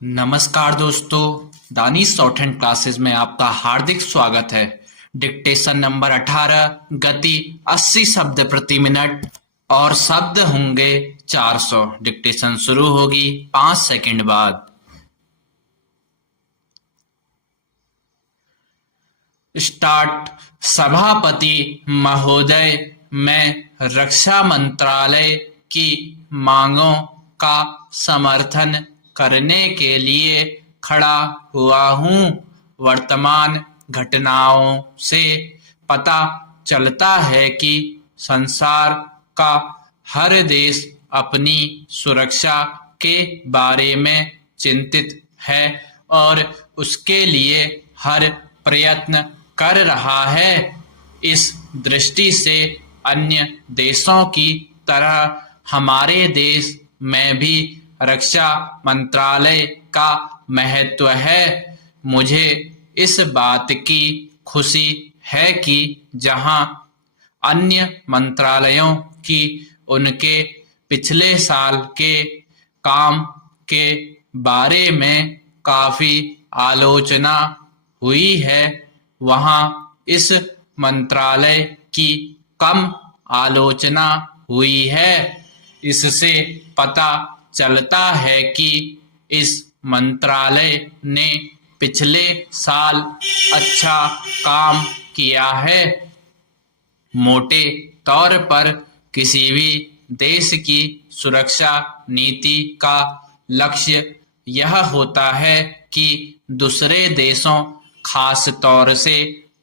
नमस्कार दोस्तों, Danish short hand classes में आपका हार्दिक स्वागत है। डिक्टेशन नंबर 18, गति 80 शब्द प्रति मिनट और शब्द होंगे 400। डिक्टेशन शुरू होगी 5 सेकंड बाद। स्टार्ट। सभापति महोदय, मैं रक्षा मंत्रालय की मांगों का समर्थन करने के लिए खड़ा हुआ हूँ। वर्तमान घटनाओं से पता चलता है कि संसार का हर देश अपनी सुरक्षा के बारे में चिंतित है और उसके लिए हर प्रयत्न कर रहा है। इस दृष्टि से अन्य देशों की तरह हमारे देश में भी रक्षा मंत्रालय का महत्व है। मुझे इस बात की खुशी है कि जहां अन्य मंत्रालयों की उनके पिछले साल के काम के बारे में काफी आलोचना हुई है, वहां इस मंत्रालय की कम आलोचना हुई है। इससे पता चलता है कि इस मंत्रालय ने पिछले साल अच्छा काम किया है। मोटे तौर पर किसी भी देश की सुरक्षा नीति का लक्ष्य यह होता है कि दूसरे देशों, खास तौर से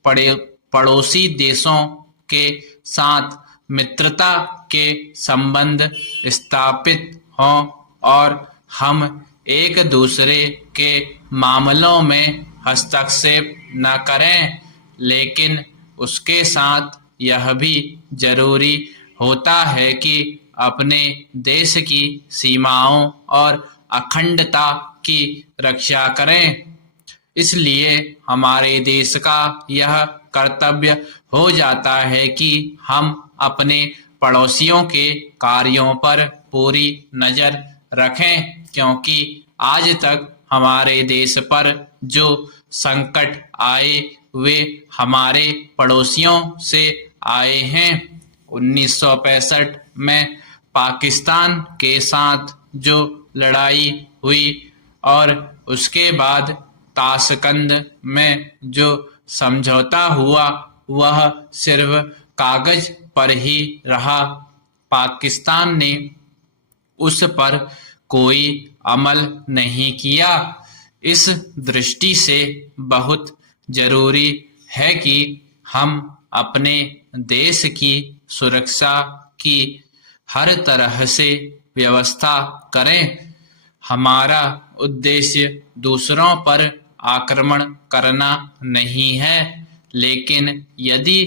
पड़ोसी देशों के साथ मित्रता के संबंध स्थापित हों और हम एक दूसरे के मामलों में हस्तक्षेप न करें। लेकिन उसके साथ यह भी जरूरी होता है कि अपने देश की सीमाओं और अखंडता की रक्षा करें। इसलिए हमारे देश का यह कर्तव्य हो जाता है कि हम अपने पड़ोसियों के कार्यों पर पूरी नजर रखें, क्योंकि आज तक हमारे देश पर जो संकट आए वे हमारे पड़ोसियों से आए हैं। 1965 में पाकिस्तान के साथ जो लड़ाई हुई और उसके बाद ताशकंद में जो समझौता हुआ वह सिर्फ कागज पर ही रहा। पाकिस्तान ने उस पर कोई अमल नहीं किया। इस दृष्टि से बहुत जरूरी है कि हम अपने देश की सुरक्षा की हर तरह से व्यवस्था करें। हमारा उद्देश्य दूसरों पर आक्रमण करना नहीं है, लेकिन यदि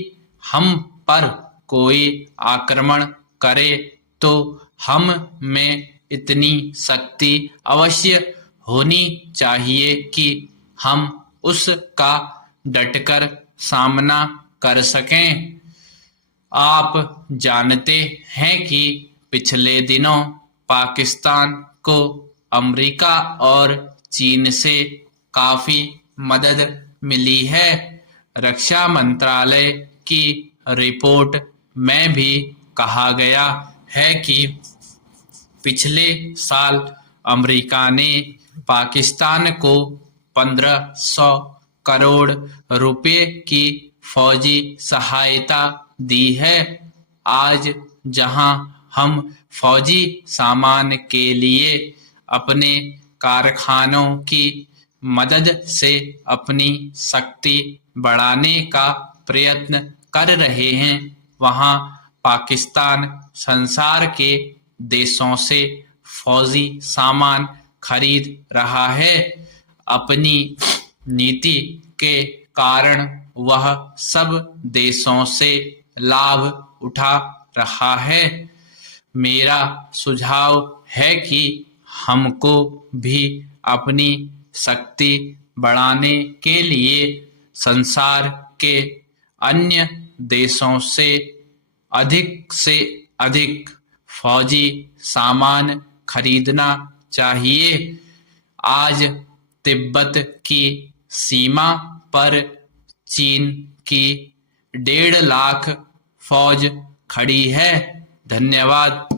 हम पर कोई आक्रमण करे तो हम में इतनी शक्ति अवश्य होनी चाहिए कि हम उसका डटकर सामना कर सकें। आप जानते हैं कि पिछले दिनों पाकिस्तान को अमेरिका और चीन से काफी मदद मिली है। रक्षा मंत्रालय की रिपोर्ट में भी कहा गया है कि पिछले साल अमेरिका ने पाकिस्तान को 1500 करोड़ रुपए की फौजी सहायता दी है। आज जहां हम फौजी सामान के लिए अपने कारखानों की मदद से अपनी शक्ति बढ़ाने का प्रयत्न कर रहे हैं, वहां पाकिस्तान संसार के देशों से फौजी सामान खरीद रहा है। अपनी नीति के कारण वह सब देशों से लाभ उठा रहा है। मेरा सुझाव है कि हमको भी अपनी शक्ति बढ़ाने के लिए संसार के अन्य देशों से अधिक फौजी सामान खरीदना चाहिए। आज तिब्बत की सीमा पर चीन की 1.5 लाख फौज खड़ी है। धन्यवाद।